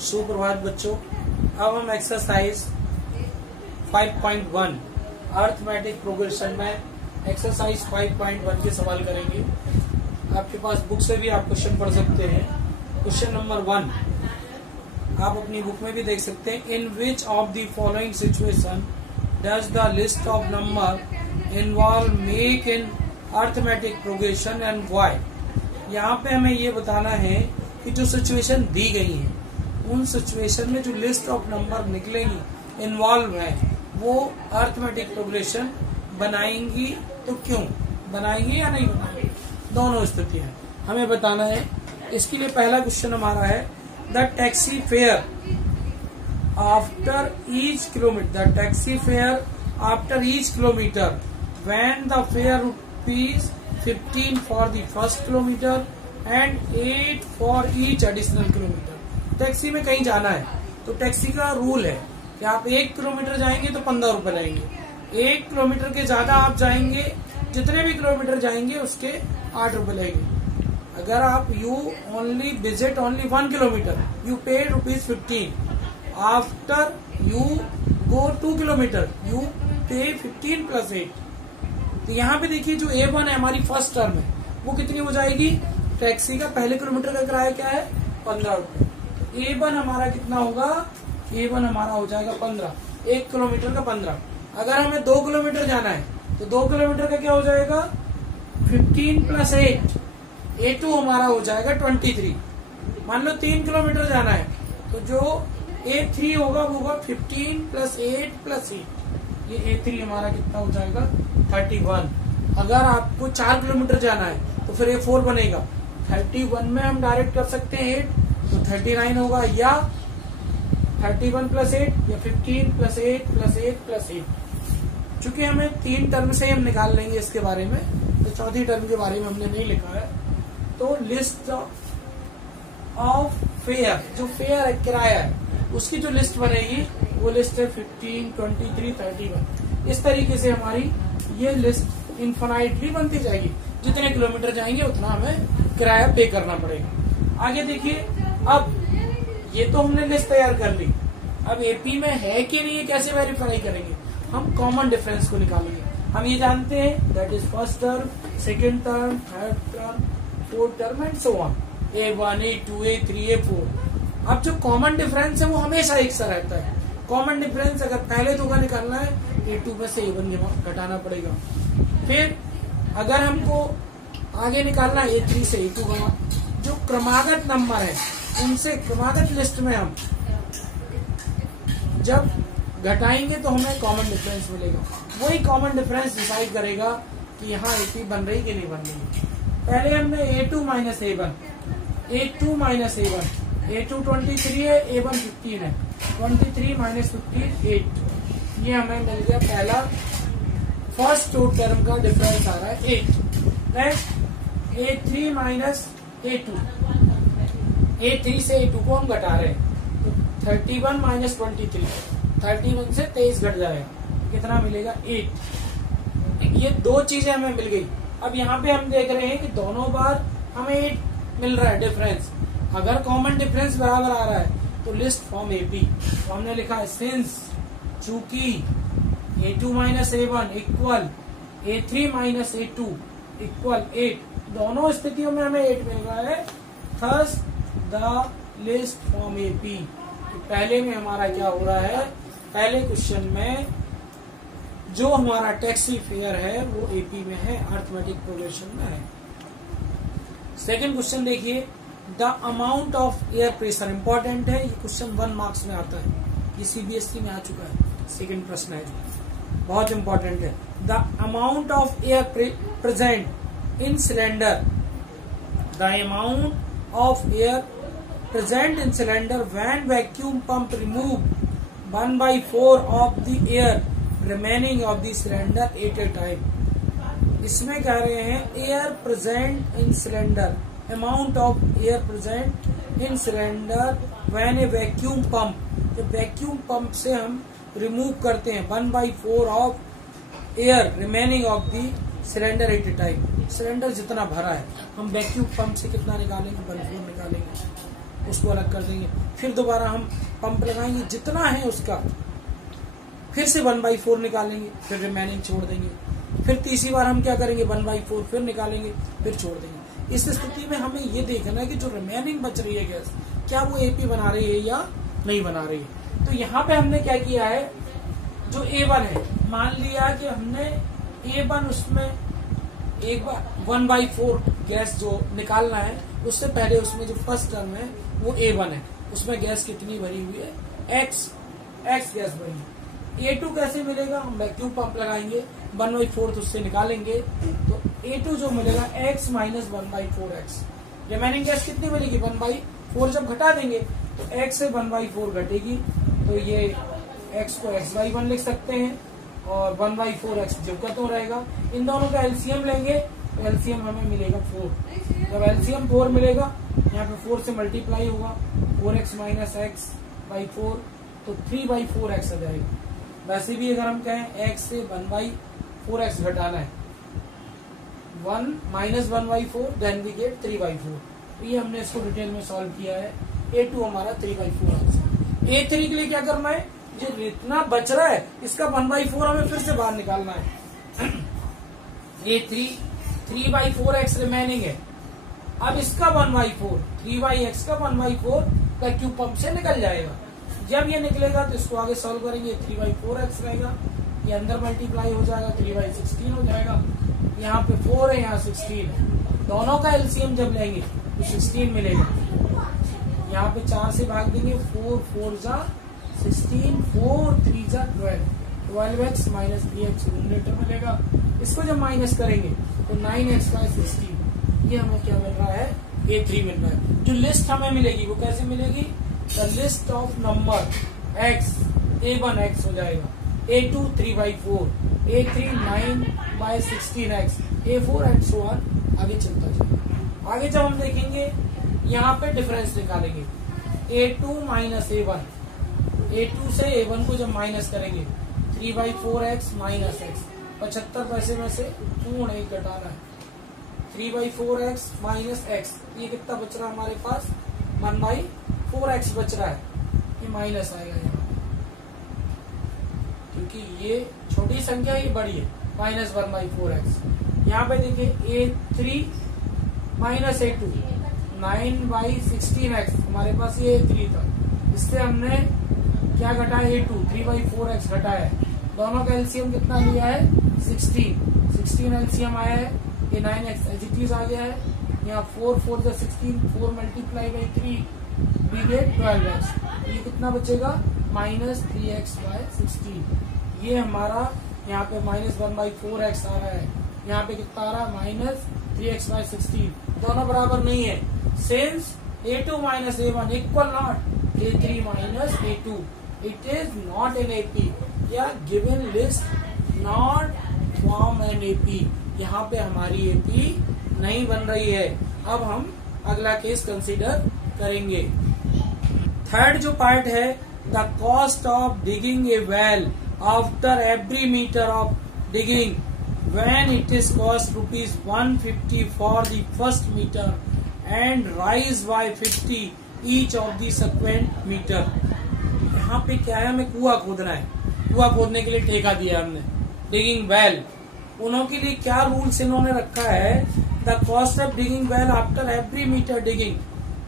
सुप्रभात बच्चों। अब हम एक्सरसाइज 5.1 अर्थमेटिक प्रोग्रेशन में एक्सरसाइज 5.1 के सवाल करेंगे। आपके पास बुक से भी आप क्वेश्चन पढ़ सकते हैं। क्वेश्चन नंबर 1 आप अपनी बुक में भी देख सकते हैं। In which of the following situation does the list of number involve make in arithmetic progression and why. यहाँ पे हमें ये बताना है कि जो सिचुएशन दी गई है उन सिचुएशन में जो लिस्ट ऑफ नंबर निकलेंगी इन्वॉल्व है वो अर्थमेटिक प्रोग्रेशन बनाएंगी, तो क्यों बनाएंगी या नहीं बनाएंगी, दोनों स्थितियां हमें बताना है। इसके लिए पहला क्वेश्चन हमारा है the taxi fare after each kilometre, the taxi fare after each kilometre when the fair rupees 15 for the first kilometre and 8 for each additional kilometre. Taxi में कहीं जाना है तो टैक्सी का रूल है कि आप 1 किलोमीटर जाएंगे तो 15 रुपए लगेंगे, 1 किलोमीटर के ज्यादा आप जाएंगे, जितने भी किलोमीटर जाएंगे उसके 8 रुपए लगेंगे। अगर आप you only visit only 1 kilometre you पे ₹15, after you go 2 kilometre you पे 15 + 8। तो यहाँ पे देखिए जो A1 है हमारी फर्स्ट टर्म है वो कितनी हो जाएगी, टैक्सी का पहले किलोमीटर का किराया क्या है 15 रुपए। A1 हमारा कितना होगा, A1 हमारा हो जाएगा 15, 1 किलोमीटर का 15। अगर हमें 2 किलोमीटर जाना है तो 2 किलोमीटर का क्या हो जाएगा 15 + 8, A2 हमारा हो जाएगा 23। मान लो 3 किलोमीटर जाना है तो जो A3 होगा वो होगा 15 + 8 + 8, ये A3 हमारा कितना हो जाएगा 31। अगर आपको 4 किलोमीटर जाना है तो फिर A4 बनेगा, 31 में हम डायरेक्ट कर सकते हैं 8 तो 39 होगा, या 31 + 8 या 15 + 8 + 8 + 8। चूंकि हमें 3 टर्म से हम निकाल लेंगे इसके बारे में, तो चौथी टर्म के बारे में हमने नहीं लिखा है। तो लिस्ट ऑफ फेयर, जो फेयर है किराया है उसकी जो लिस्ट बनेगी वो लिस्ट है 15, 23, 31। इस तरीके से हमारी ये लिस्ट इन्फिनाइटली बनती जाएगी, जितने किलोमीटर जाएंगे उतना हमें किराया पे करना पड़ेगा। आगे देखिए, अब ये तो हमने लिस्ट तैयार कर ली, अब एपी में है कि नहीं ये कैसे वेरीफाई करेंगे, हम कॉमन डिफरेंस को निकालेंगे। हम ये जानते हैं that is first term, second term, third term, fourth term and so on, A1, A2, A3, A4। अब जो कॉमन डिफरेंस है वो हमेशा एक सा रहता है। कॉमन डिफरेंस अगर पहले 2 का निकालना है A2 में से A1 घटाना पड़ेगा। फिर अगर हमको आगे निकालना है A3 से A2 का, जो क्रमागत नंबर है उनसे क्रमागत लिस्ट में हम जब घटाएंगे तो हमें कॉमन डिफरेंस मिलेगा। वही कॉमन डिफरेंस डिसाइड करेगा कि यहाँ AP बन रही कि नहीं बन रही। पहले हमने A2 - A1, A2 - A1, A2 23 है, A1 15 है, 23 - 15 8। ये हमें मिल गया पहला फर्स्ट 2 टर्म का डिफरेंस आ रहा है 8। नेक्स्ट A3 - A2, A3 से A2 को हम घटा रहे हैं तो 31 - 23, 31 से 23 घट जाएगा, कितना मिलेगा 8। ये 2 चीजें हमें मिल गई। अब यहाँ पे हम देख रहे हैं कि दोनों बार हमें 8 मिल रहा है डिफरेंस। अगर कॉमन डिफरेंस बराबर आ रहा है तो लिस्ट फॉर्म AP। तो हमने लिखा है सिंस, चूंकि A2 - A1 equal A3 - A2 equal 8, दोनों स्थितियों में हमें 8 मिल रहा है, thus the list form AP। पहले में हमारा क्या हो रहा है, पहले क्वेश्चन में जो हमारा टैक्सी फेयर है वो AP में है, अर्थमेटिक प्रोग्रेशन में है। सेकंड क्वेश्चन देखिए, the amount of air pressure, important है, ये क्वेश्चन 1 मार्क्स में आता है, ये CBSE में आ चुका है, सेकंड प्रश्न है, बहुत इंपॉर्टेंट है। The amount of air present in cylinder, the amount of air present in cylinder when vacuum pump remove 1/4 of the air remaining of the cylinder at a time। इसमें कह रहे हैं air present in cylinder, amount of air present in cylinder when a vacuum pump, जब vacuum pump से हम remove करते हैं 1/4 of air remaining of the cylinder eight A time, cylinder जितना भरा है हम वैक्यूम पंप से कितना निकालेंगे 1/4 निकालेंगे। उसको अलग कर देंगे। फिर दोबारा हम पंप लगाएंगे, जितना है उसका फिर से 1/4 निकालेंगे, फिर रिमेनिंग छोड़ देंगे। फिर तीसरी बार हम क्या करेंगे, 1/4 फिर निकालेंगे, फिर छोड़ देंगे। इस स्थिति में हमें ये देखना है कि जो रिमेनिंग बच रही है गैस, क्या वो एपी बना रही है या नहीं बना रही है। तो यहाँ पे हमने क्या किया है, जो A1 है, मान लिया कि हमने A1 उसमें एक बार 1/4 गैस जो निकालना है, उससे पहले उसमें जो फर्स्ट टर्म है वो A1 है, उसमें गैस कितनी भरी हुई है, X गैस भरी है। A2 कैसे मिलेगा, हम वैक्यूम पंप लगाएंगे, 1/4 उससे निकालेंगे, तो A2 जो मिलेगा X minus 1/4X। Remaining gas कितनी मिलेगी, 1/4 जब घटा देंगे तो X से 1/4 घटेगी, तो ये X को X/1 लिख सकते हैं और 1/4X जो का तो रहेगा। इन दोनों का एलसीएम लेंगे तो एलसीएम हमें मिलेगा 4। जब एलसीएम 4 मिलेगा, यहाँ पे 4 से मल्टीप्लाई होगा, 4X माइनस X/4, तो 3/4X आ जाएगा। वैसे भी अगर हम कहें X से 1/4X घटाना है, 1 माइनस 1/4, देन वी गेट 3/4। तो ये हमने इसको डिटेल में सॉल्व किया है। A2 हमारा 3/4। A3 के लिए क्या करना है, जो इतना बच रहा है इसका 1/4 हमें फिर से बाहर निकालना है। A3 3/4X रिमेनिंग है, अब इसका 1/4, 3/X का 1/4 वैक्यूम पंप से निकल जाएगा। जब ये निकलेगा तो इसको आगे सॉल्व करेंगे, 3/4X रहेगा, ये अंदर मल्टीप्लाई हो जाएगा, 3/16 हो जाएगा। यहाँ पे 4 है, यहाँ 16 है, दोनों का एलसीएम जब लेंगे तो 16 मिलेगा। यहाँ पे 4 से भाग देंगे, 4 4 जा 16, 4 3 जा 12, 12X माइनस 3X न्यूमरेटर मिलेगा। इसको जब माइनस करेंगे तो 9X/16, ये हमें क्या मिल रहा है, A3 मिल रहा है। जो लिस्ट हमें मिलेगी वो कैसे मिलेगी, the list of number X, A1 X हो जाएगा, A2 3/4, A3 9/16X, A4 and so on, आगे चलता जाएगा। आगे जब हम देखेंगे यहाँ पे डिफरेंस निकालेंगे, A2 माइनस A1, A2 से A1 को जब माइनस करेंगे, 3/4X माइनस X, 75 पैसे में से पूर्ण 1 घटाना है, 3/4X माइनस X, ये कितना बच रहा है हमारे पास, 1/4X बच रहा है, ये माइनस आएगा यहाँ, क्योंकि ये छोटी संख्या ये बड़ी है, माइनस 1/4X। यहाँ पे देखिए A3 माइनस A2, 9/16X, हमारे पास ये A3 था, इससे हमने क्या घटाया, A2 3/4X घटाया है, दोनों का एलसीएम कितना लिया है, 16 एलसीएम आया है, ये 9X एज इट इज आ गया है, यहाँ 4 4 जा 16, 4 multiply by 3 we get 12X, ये कितना बचेगा, माइनस 3X/16। ये हमारा यहाँ पे माइनस 1/4X आ रहा है, यहाँ पे कितना आ रहा है, माइनस 3X/16, दोनों बराबर नहीं है। Since A2 minus A1 equal not A3 minus A2, it is not an AP, या given list not form an AP, यहाँ पे हमारी AP नहीं बन रही है। अब हम अगला केस कंसीडर करेंगे। थर्ड जो पार्ट है, the cost of digging a well after every metre of digging when it is cost rupees 150 for the first meter and rise by 50 each of the subsequent meter। यहाँ पे क्या है, हमें कुआं खोदना है, कुआं खोदने के लिए ठेका दिया हमने, डिगिंग वेल। उन्हों के लिए क्या रूल्स इन्होंने रखा है, the cost of digging well after every metre digging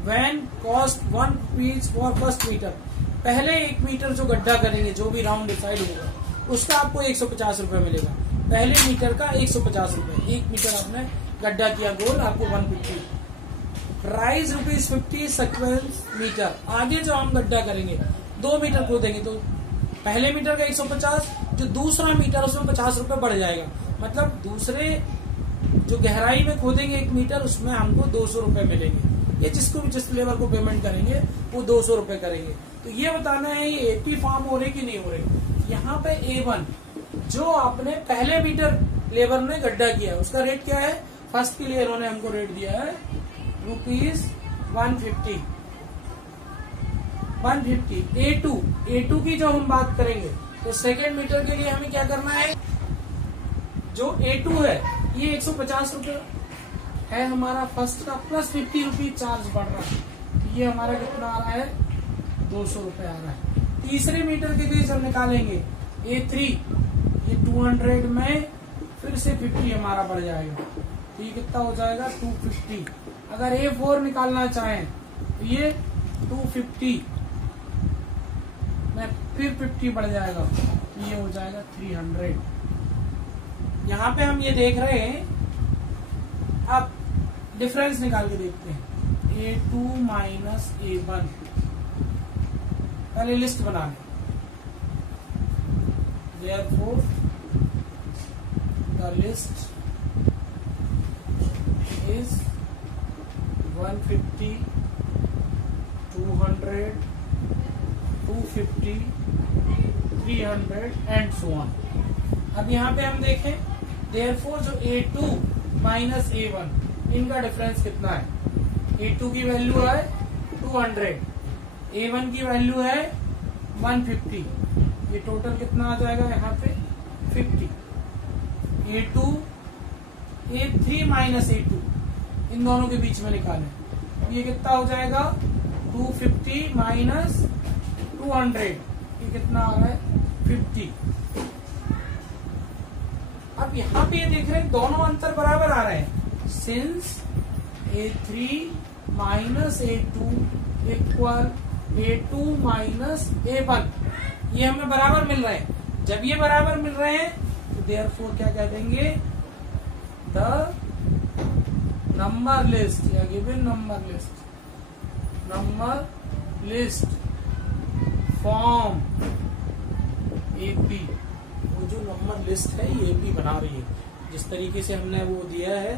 when cost 1 rupees for first metre. पहले 1 मीटर जो गड्ढा करेंगे, जो भी राउंड डिसाइड होगा, उसका आपको 150 रुपए मिलेगा। पहले मीटर का 150 रुपए, 1 मीटर आपने गड्ढा किया गोल, आपको 150। Rise ₹50 sequence metre. आगे जो हम गड्ढा करेंगे, 2 मीटर खोदेंगे तो पहले मीटर का 150, जो दूसरा मीटर उसमें 50 रुपए बढ़ जाएगा, मतलब दूसरे जो गहराई में खोदेंगे 1 मीटर, उसमें हमको 200 रुपए मिलेंगे। ये जिसको भी जिस लेबर को पेमेंट करेंगे वो 200 रुपए करेंगे। तो ये बताना है ये AP फॉर्म हो रही कि नहीं हो रही। यहाँ पे A1 जो आपने पहले मीटर लेबर ने गड्ढा किया है, उसका रेट क्या है, फर्स्ट के लिए इन्होंने हमको रेट दिया है ₹150। A2 की जो हम बात करेंगे तो सेकेंड मीटर के लिए हमें क्या करना है, जो A2 है ये 150 रुपए है हमारा फर्स्ट का, प्लस 50 रुपीज चार्ज बढ़ रहा है। ये हमारा कितना आ रहा है, 200 रुपए आ रहा है। तीसरे मीटर के लिए हम निकालेंगे A3, ये 200 में फिर से 50 हमारा बढ़ जाएगा, तो ये कितना हो जाएगा 250। अगर A4 निकालना चाहें तो ये 250 में फिर 50 बढ़ जाएगा, तो ये हो जाएगा 300। यहाँ पे हम ये देख रहे हैं, अब डिफरेंस निकाल के देखते हैं। A2 माइनस A1, पहले लिस्ट बना लें। Therefore the list is 150, 200, 250, 300 and so on. अब यहाँ पे हम देखें, Therefore जो A2 माइनस A1 इनका डिफरेंस कितना है। A2 की वैल्यू है 200, A1 की वैल्यू है 150, ये टोटल कितना आ जाएगा यहाँ पे 50। A2 A3 माइनस A2 इन दोनों के बीच में निकालें, ये कितना हो जाएगा 250 माइनस 200, ये कितना आ रहा है 50। अब यहाँ पे ये देख रहे हैं दोनों अंतर बराबर आ रहे हैं। Since A3 minus A2 equal A2 minus A1, ये हमें बराबर मिल रहे हैं। जब ये बराबर मिल रहे हैं तो देयरफॉर क्या कह देंगे, द नंबर लिस्ट या given number list form AP, वो जो नंबर लिस्ट है ये AP बना रही है। जिस तरीके से हमने वो दिया है,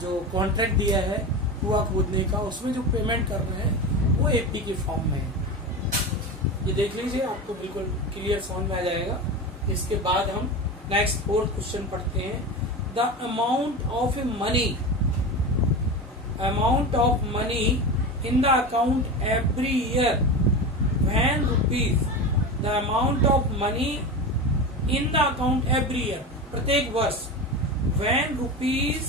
जो कॉन्ट्रैक्ट दिया है कुआं खोदने का, उसमें जो पेमेंट कर रहे हैं वो AP के फॉर्म में है। ये देख लीजिए, आपको बिल्कुल क्लियर समझ में आ जाएगा। इसके बाद हम नेक्स्ट 4th क्वेश्चन पढ़ते हैं। The amount of money in the account every year when rupees, the amount of money in the account every year, प्रत्येक वर्ष, when rupees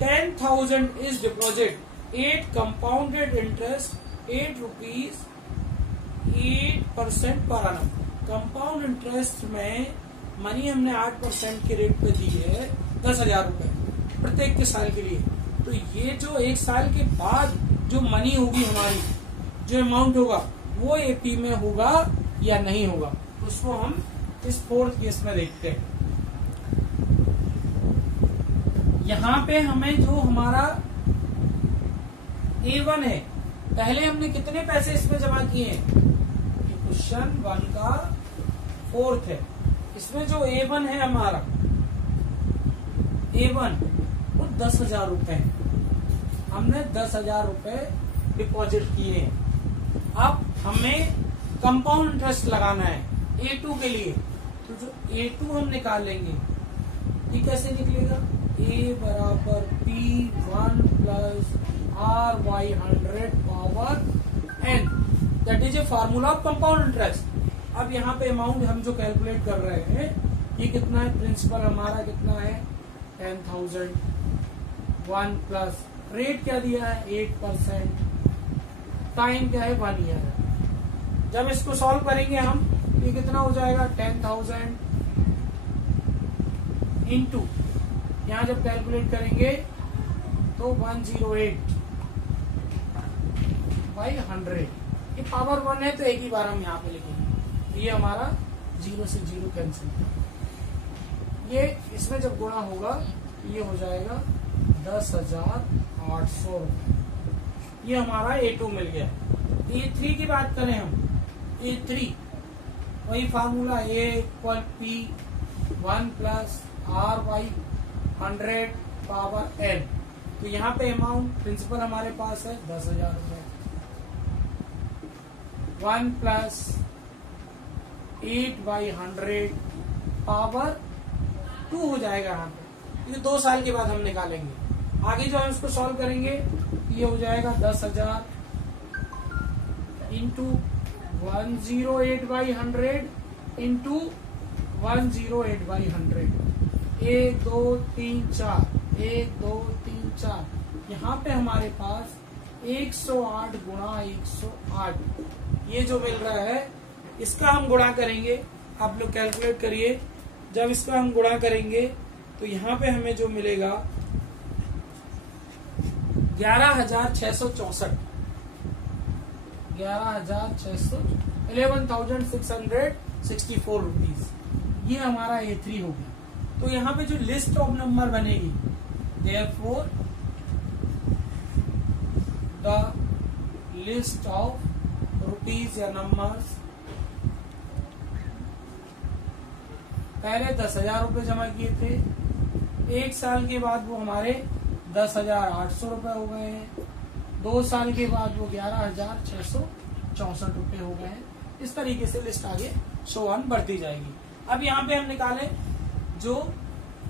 10,000 is deposit 8 compounded interest 8 rupees 8% पर annum। कंपाउंड इंटरेस्ट में money हमने 8% के rate पे दी है 10,000 रुपए प्रत्येक के साल के लिए। तो ये जो एक साल के बाद जो मनी होगी हमारी, जो अमाउंट होगा वो AP में होगा या नहीं होगा, उसको हम इस 4th केस में देखते हैं। यहाँ पे हमें जो हमारा A1 है, पहले हमने कितने पैसे इसमें जमा किए हैं, क्वेश्चन 1 का 4th है। इसमें जो A1 है हमारा, A1 वो 10,000 रुपए है, हमने 10,000 रुपए डिपॉजिट किए हैं। अब हमें कंपाउंड इंटरेस्ट लगाना है A2 के लिए, तो जो A2 हम निकालेंगे, ये कैसे निकलेगा, A बराबर P1 plus R/100 power N, that is a formula of compound interest. अब यहाँ पे अमाउंट हम जो कैलकुलेट कर रहे हैं, ये कितना है, प्रिंसिपल हमारा कितना है 10,000, 1 प्लस रेट क्या दिया है 8%, टाइम क्या है 1 ईयर है। जब इसको सॉल्व करेंगे हम, ये कितना हो जाएगा 10,000 इंटू, यहाँ जब कैलकुलेट करेंगे तो 108 बाई 100, ये पावर 1 है तो एक ही बार हम यहाँ पे लिखेंगे। ये हमारा 0 से 0 कैंसिल, ये इसमें जब गुणा होगा ये हो जाएगा 10,800 रुपए। ये हमारा A2 मिल गया। A3 की बात करें हम, A3 वही formula A equal P1 plus R/100 power N। तो यहाँ पे अमाउंट प्रिंसिपल हमारे पास है 10,000 रुपए, 1 प्लस 8/100 पावर 2 हो जाएगा यहाँ पे। ये 2 साल के बाद हम निकालेंगे। आगे जो हम इसको सॉल्व करेंगे, ये हो जाएगा 10,000 इंटू 108/100 इंटू 108/100, 1 2 3 4, 1 2 3 4। यहाँ पे हमारे पास 108 गुणा 108, ये जो मिल रहा है इसका हम गुणा करेंगे। आप लोग कैलकुलेट करिए, जब इसका हम गुणा करेंगे तो यहाँ पे हमें जो मिलेगा 11,664 11,664 रुपीज, ये हमारा A3 हो गया। तो यहाँ पे जो लिस्ट ऑफ नंबर बनेगी, therefore the list of rupees या नंबर्स, पहले 10,000 रुपए जमा किए थे, एक साल के बाद वो हमारे 10,800 रुपए हो गए हैं, 2 साल के बाद वो 11,664 रुपए हो गए हैं। इस तरीके से लिस्ट आगे शो ऑन बढ़ती जाएगी। अब यहाँ पे हम निकालें जो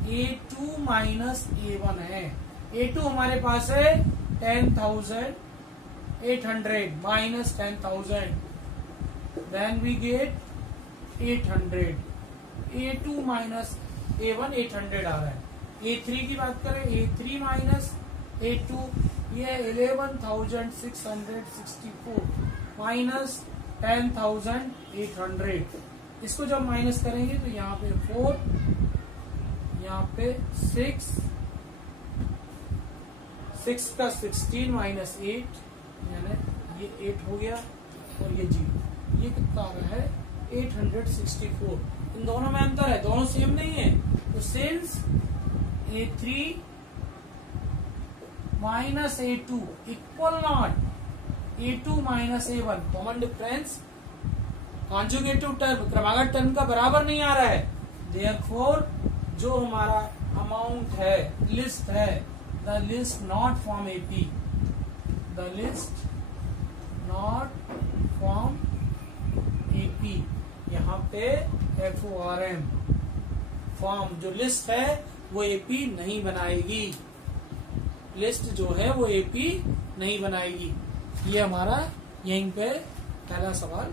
A2 माइनस A1 है। A2 हमारे पास है 10,800 minus 10,000, then we get 800। A2 minus A1 800 आ रहा है। A3 की बात करें, A3 माइनस A2 ये 11,664 माइनस 10,800। इसको जब माइनस करेंगे तो यहाँ पे 4, यहाँ पे 6 का 16 माइनस 8, यानी ये 8 हो गया और ये 0, ये कितना आ रहा है 864। इन दोनों में अंतर है, दोनों सेम नहीं है। तो since A3 minus A2 equal not A2 minus A1, common difference conjugative term क्रमागत टर्म का बराबर नहीं आ रहा है, देयरफॉर जो हमारा अमाउंट है, लिस्ट है, the list not from AP, the list not from AP, यहाँ पे FORM फॉर्म जो लिस्ट है वो AP नहीं बनाएगी, लिस्ट जो है वो AP नहीं बनाएगी। ये हमारा यहीं पे पहला सवाल